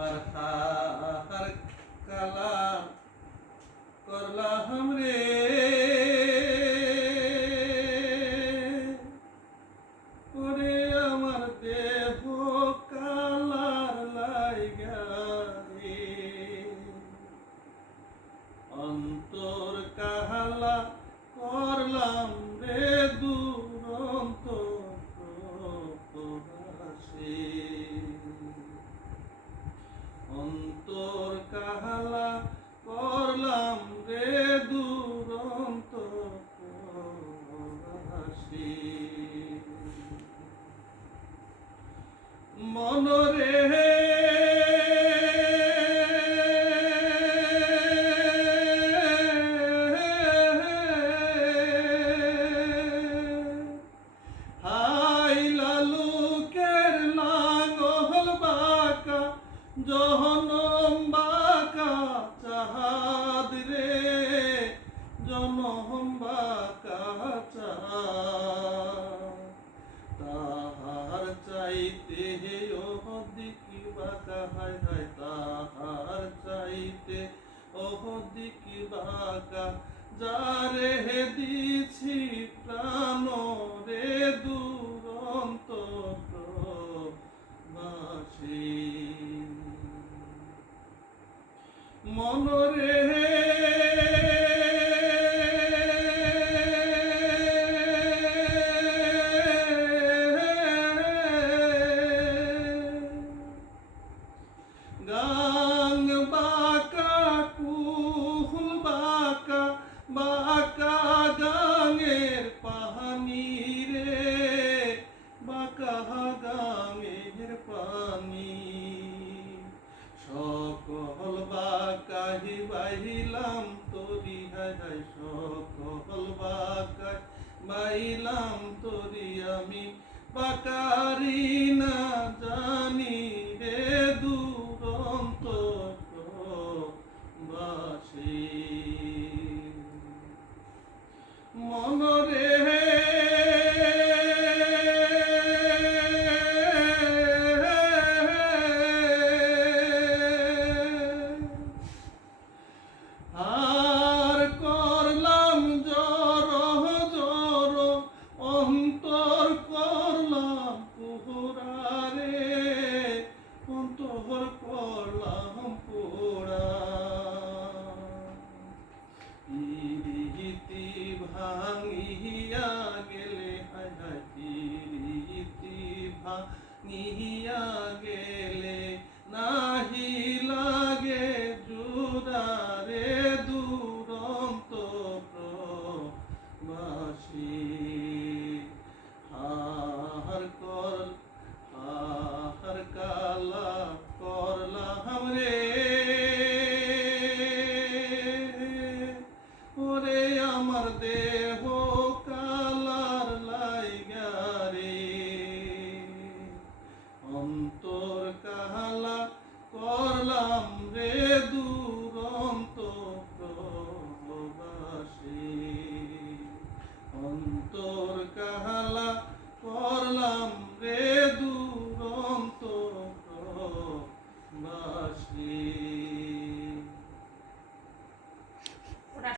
আমার হার কালা করলাম রে ওরে আমার দেহ কালার লাইগা রে অন্তর কাহালা করলাম রে দুরন্ত প্রবাসী অন্তর কাহালা করলাম রে দুরন্ত প্রবাসী মনরে জনম বাঁকা চাঁদ রে জনম বাঁকা চাঁদ তাহার চাইতে ওহদিকি বাঁকা হায় হায় তাহার চাইতে ওহদিকি বাঁকা যারে দিছি প্রাণ রে দুরন্ত প্রবাসী মনরে গাং বাঁকা কুহুল বাঁকা বাঁকা গাঙের পানি রে বাঁকা গাঙের পানি সকল বাঁকাহি বাইলাম তোরি হায় হায় সকল বাঁকাই বাইলাম তোরি আমি বাঁকারি না জানি রে দুরন্ত প্রবাসী মনরে আর করলাম জর জর অন্তর করলাম পোড়া রে অন্তর করলাম পোড়া ইতি ভাঙিয়া গেলে হায় হায় ইতি ভাঙিয়া গেলে নাহি লাগে জুদারে দুরন্ত প্রবাসী হার কালা করলাম রে ওরে আমার দেহ